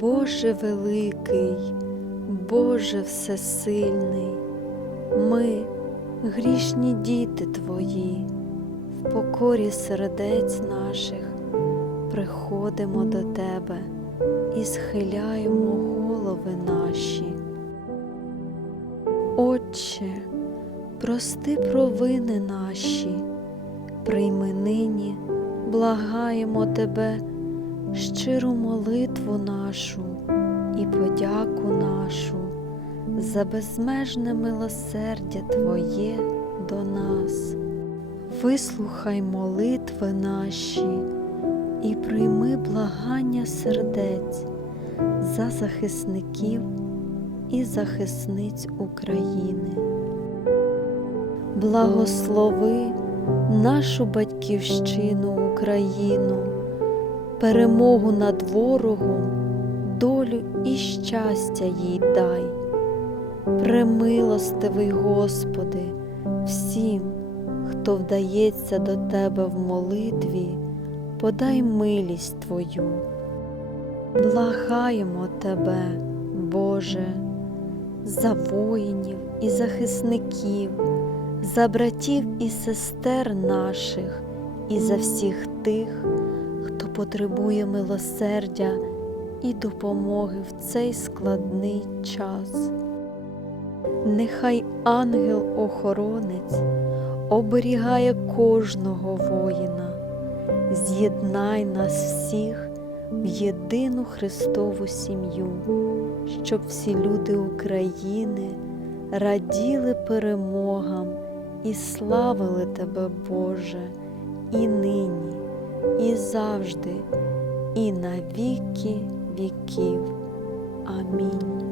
Боже великий, Боже всесильний, ми, грішні діти Твої, в покорі сердець наших приходимо до Тебе і схиляємо голови наші. Отче, прости провини наші, прийми нині, благаємо Тебе, щиру молитву нашу і подяку нашу за безмежне милосердя Твоє до нас. Вислухай молитви наші і прийми благання сердець за захисників і захисниць України. Благослови нашу батьківщину Україну, перемогу над ворогом, долю і щастя їй дай. Премилостивий Господи, всім, хто вдається до Тебе в молитві, подай милість Твою. Благаємо Тебе, Боже, за воїнів і захисників, за братів і сестер наших і за всіх тих, потребує милосердя і допомоги в цей складний час. Нехай ангел-охоронець оберігає кожного воїна, з'єднай нас всіх в єдину Христову сім'ю, щоб всі люди України раділи перемогам і славили Тебе, Боже, і нині, і завжди, і на віки віків. Амінь.